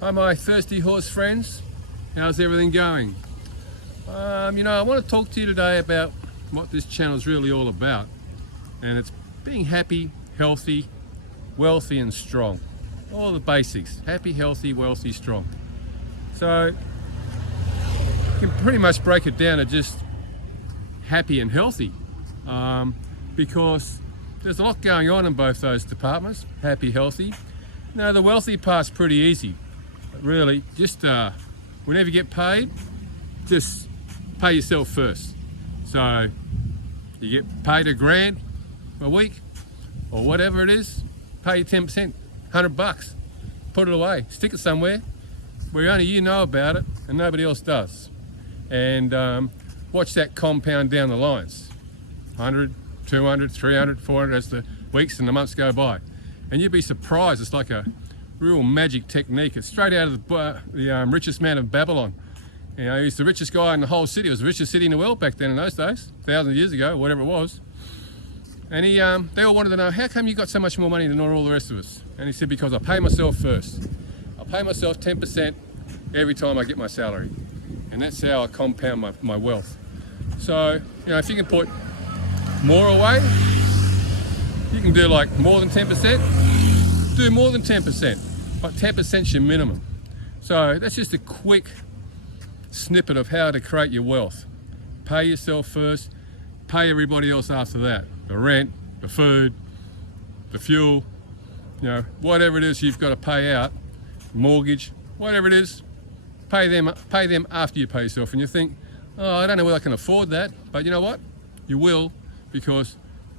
Hi my thirsty horse friends, how's everything going? I want to talk to you today about what this channel is really all about, and it's being happy, healthy, wealthy and strong. All the basics, happy, healthy, wealthy, strong. So you can pretty much break it down to just happy and healthy, because there's a lot going on in both those departments, happy, healthy. Now the wealthy part's pretty easy. Really, just whenever you get paid, just pay yourself first. So you get paid $1,000 a week or whatever it is, pay you 10%, $100, put it away, stick it somewhere where only you know about it and nobody else does. And watch that compound down the lines, 100, 200, 300, 400 as the weeks and the months go by. And you'd be surprised, it's like a real magic technique. It's straight out of the richest man of Babylon. You know, he's the richest guy in the whole city. It was the richest city in the world back then in those days, thousands of years ago, whatever it was. And they all wanted to know, how come you got so much more money than all the rest of us? And he said, because I pay myself first. I pay myself 10% every time I get my salary. And that's how I compound my wealth. So, if you can put more away, you can do like more than 10%, do more than 10%, but 10%'s your minimum. So that's just a quick snippet of how to create your wealth. Pay yourself first, pay everybody else after that. The rent, the food, the fuel, whatever it is you've got to pay out, mortgage, whatever it is, pay them after you pay yourself. And you think, oh, I don't know whether I can afford that, but you know what? You will, because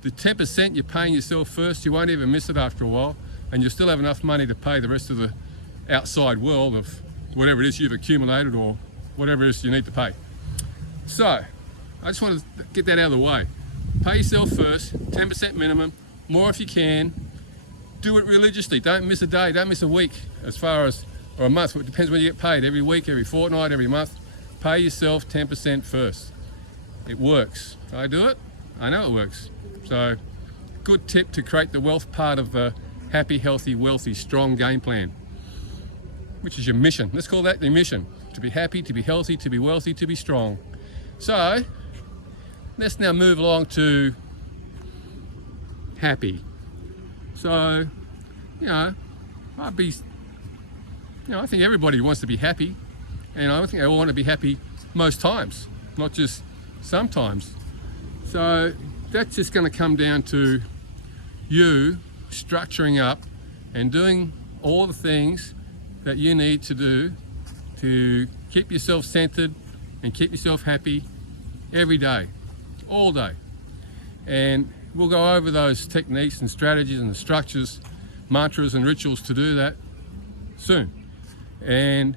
the 10% you're paying yourself first, you won't even miss it after a while, and you'll still have enough money to pay the rest of the outside world of whatever it is you've accumulated or whatever it is you need to pay. So, I just want to get that out of the way. Pay yourself first, 10% minimum, more if you can. Do it religiously, don't miss a day, don't miss a week or a month, it depends when you get paid, every week, every fortnight, every month. Pay yourself 10% first. It works. I do it, I know it works. So, good tip to create the wealth part of the happy, healthy, wealthy, strong game plan, which is your mission. Let's call that the mission. To be happy, to be healthy, to be wealthy, to be strong. So, let's now move along to happy. So, I think everybody wants to be happy, and I think they all want to be happy most times, not just sometimes. So that's just going to come down to you structuring up and doing all the things that you need to do to keep yourself centered and keep yourself happy every day, all day. And we'll go over those techniques and strategies and the structures, mantras and rituals to do that soon. And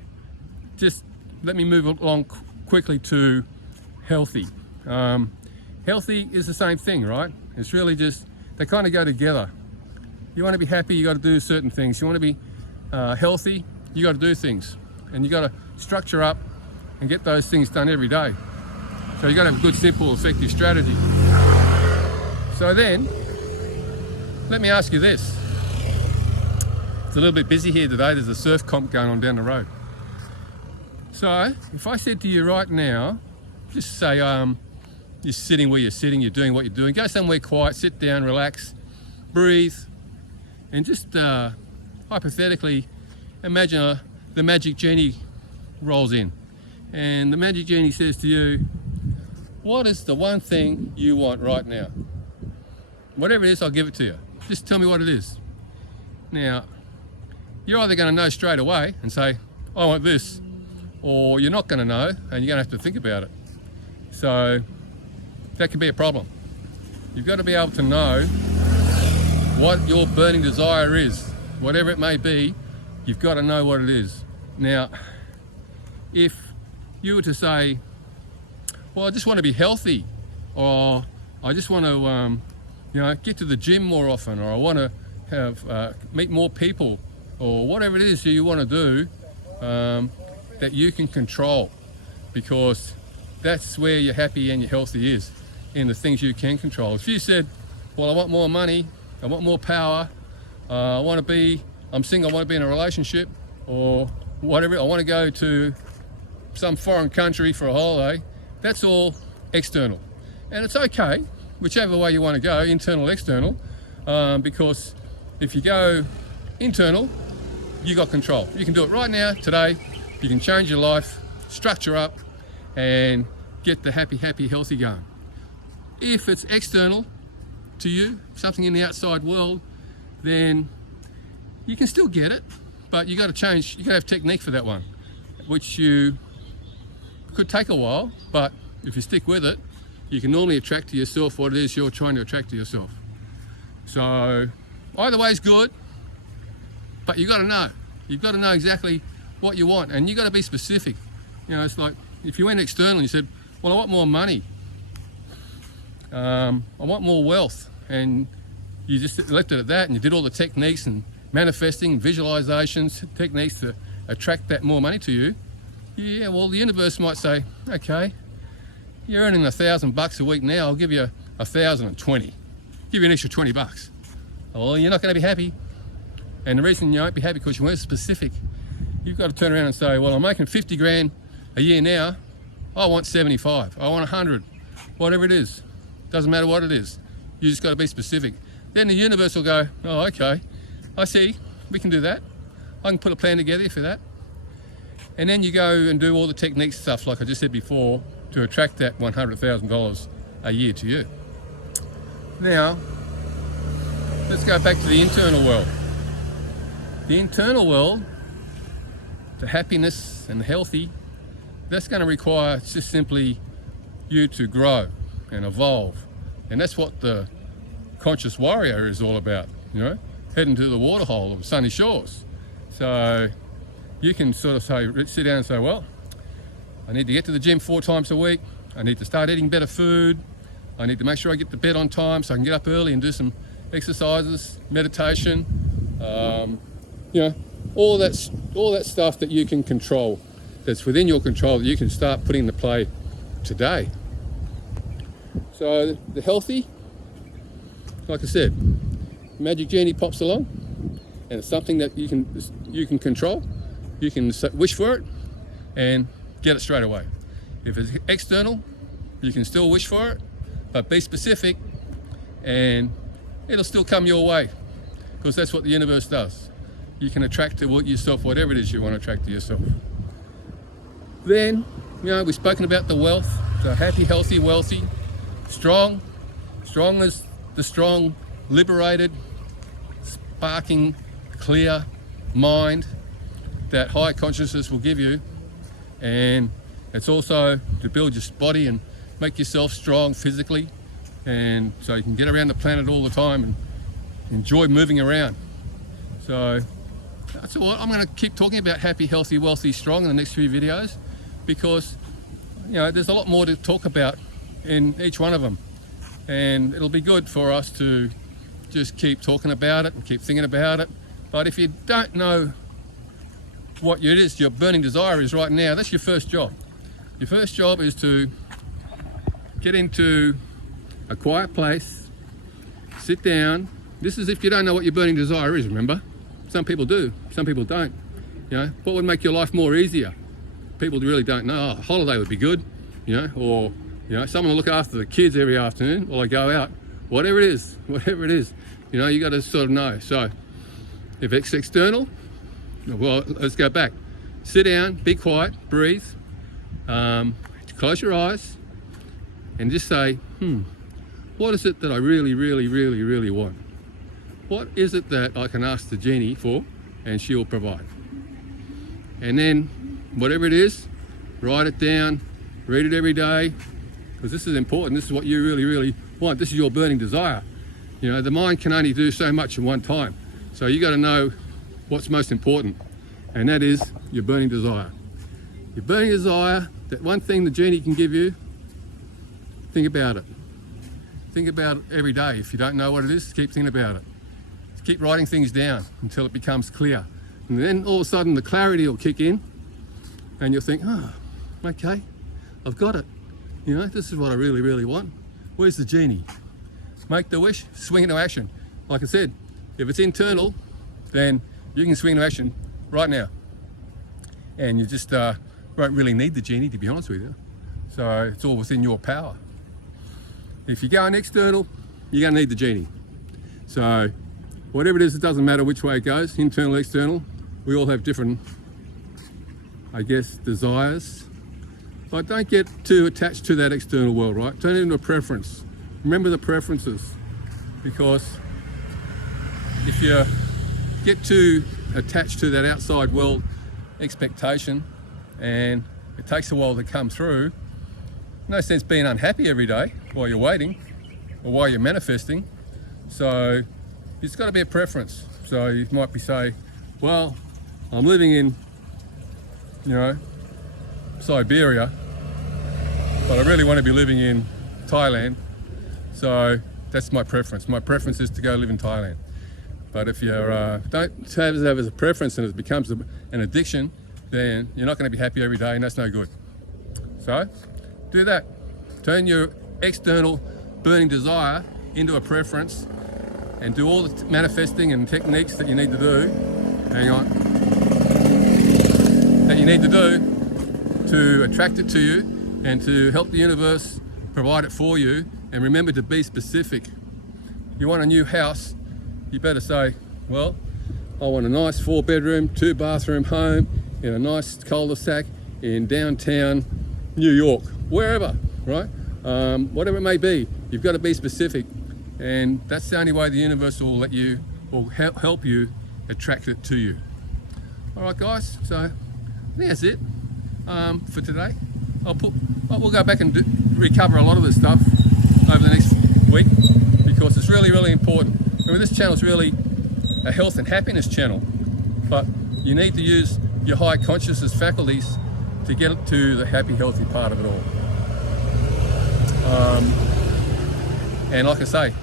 just let me move along quickly to healthy. Healthy is the same thing, right? It's really just, they kind of go together. You want to be happy, you got to do certain things. You want to be healthy, you got to do things. And you got to structure up and get those things done every day. So you got to have a good, simple, effective strategy. So then, let me ask you this. It's a little bit busy here today. There's a surf comp going on down the road. So if I said to you right now, just say you're sitting where you're sitting, you're doing what you're doing, go somewhere quiet, sit down, relax, breathe, and just hypothetically imagine the magic genie rolls in. And the magic genie says to you, what is the one thing you want right now? Whatever it is, I'll give it to you. Just tell me what it is. Now, you're either going to know straight away and say, I want this, or you're not going to know and you're going to have to think about it. So that can be a problem. You've got to be able to know what your burning desire is. Whatever it may be, you've got to know what it is. Now, if you were to say, well, I just want to be healthy, or I just want to get to the gym more often, or I want to have meet more people, or whatever it is you want to do, that you can control, because that's where your happy and your healthy is, in the things you can control. If you said, well, I want more money, I want more power, I'm single, I want to be in a relationship, or whatever, I want to go to some foreign country for a holiday. That's all external. And it's okay, whichever way you want to go, internal, external, because if you go internal, you got control. You can do it right now, today. You can change your life, structure up, and get the happy, healthy going. If it's external to you, something in the outside world, then you can still get it, but you got to change. You got to have technique for that one, which you could take a while, but if you stick with it, you can normally attract to yourself what it is you're trying to attract to yourself. So either way is good, but you got to know. You've got to know exactly what you want, and you got to be specific. You know, it's like if you went external and you said, well, I want more money, I want more wealth, and you just left it at that, and you did all the techniques and manifesting, visualizations, techniques to attract that more money to you. Yeah, well, the universe might say, okay, you're earning $1,000 a week now, I'll give you 1,020. Give you an extra $20. Well, you're not going to be happy. And the reason you won't be happy because you weren't specific. You've got to turn around and say, well, I'm making 50 grand a year now. I want 75. I want 100. Whatever it is. Doesn't matter what it is. You just got to be specific. Then the universe will go, oh, okay, I see. We can do that. I can put a plan together for that. And then you go and do all the technique stuff, like I just said before, to attract that $100,000 a year to you. Now, let's go back to the internal world. The internal world, the happiness and the healthy, that's going to require just simply you to grow and evolve. And that's what the conscious warrior is all about, you know, heading to the waterhole of sunny shores. So you can sort of say, sit down and say, well, I need to get to the gym 4 times a week. I need to start eating better food. I need to make sure I get to bed on time so I can get up early and do some exercises, meditation, you know, all that stuff that you can control, that's within your control, that you can start putting into play today. So the healthy, like I said, Magic Jeannie pops along, and it's something that you can control. You can wish for it and get it straight away. If it's external, you can still wish for it, but be specific, and it'll still come your way, because that's what the universe does. You can attract to yourself whatever it is you want to attract to yourself. Then, you know, we've spoken about the wealth, the happy, healthy, wealthy, strong as the strong, liberated, sparking, clear mind that high consciousness will give you. And it's also to build your body and make yourself strong physically, and so you can get around the planet all the time and enjoy moving around. So that's all. I'm going to keep talking about happy, healthy, wealthy, strong in the next few videos, because you know there's a lot more to talk about in each one of them, and it'll be good for us to just keep talking about it and keep thinking about it. But if you don't know what it is your burning desire is right now, that's your first job. Your first job is to get into a quiet place, sit down. This is if you don't know what your burning desire is, remember? Some people do, some people don't. You know, what would make your life more easier? People really don't know. Oh, a holiday would be good, you know, or you know, someone to look after the kids every afternoon while I go out. Whatever it is, you know, you got to sort of know. So if it's external, well, let's go back. Sit down, be quiet, breathe, close your eyes, and just say, what is it that I really want? What is it that I can ask the Jeannie for, and she'll provide? And then, whatever it is, write it down, read it every day, because this is important. This is what you really want. This is your burning desire. You know, the mind can only do so much in one time. So you got to know what's most important, and that is your burning desire. Your burning desire, that one thing the Jeannie can give you, think about it. Think about it every day. If you don't know what it is, keep thinking about it. Keep writing things down until it becomes clear. And then all of a sudden the clarity will kick in, and you'll think, oh, okay, I've got it. You know, this is what I really want. Where's the Jeannie? Make the wish, swing into action. Like I said, if it's internal, then you can swing into action right now. and you just won't really need the Jeannie, to be honest with you. So it's all within your power. If you're going external, you're going to need the Jeannie. So whatever it is, it doesn't matter which way it goes, internal, external. We all have different, I guess, desires. But don't get too attached to that external world, right? Turn it into a preference. Remember the preferences, because if you get too attached to that outside world expectation and it takes a while to come through, no sense being unhappy every day while you're waiting or while you're manifesting. So it's got to be a preference. So you might be say, well, I'm living in, Siberia, but I really want to be living in Thailand. So that's my preference. My preference is to go live in Thailand. But if you don't have it as a preference and it becomes an addiction, then you're not going to be happy every day, and that's no good. So do that. Turn your external burning desire into a preference and do all the manifesting and techniques that you need to do. Hang on. That you need to do to attract it to you and to help the universe provide it for you. And remember to be specific. You want a new house, you better say, well, I want a nice 4-bedroom, 2-bathroom home in a nice cul-de-sac in downtown New York, wherever, right? Whatever it may be, you've got to be specific, and that's the only way the universe will let you, or help you attract it to you. All right, guys. So I think that's it for today. We'll go back and recover a lot of this stuff over the next week, because it's really, really important. I mean, this channel is really a health and happiness channel, but you need to use your high consciousness faculties to get to the happy, healthy part of it all. And like I say,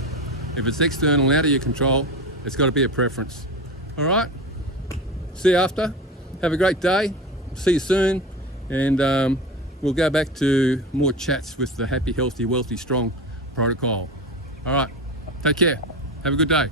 if it's external and out of your control, it's got to be a preference. All right? See you after. Have a great day. See you soon. And we'll go back to more chats with the happy, healthy, wealthy, strong protocol. All right. Take care. Have a good day.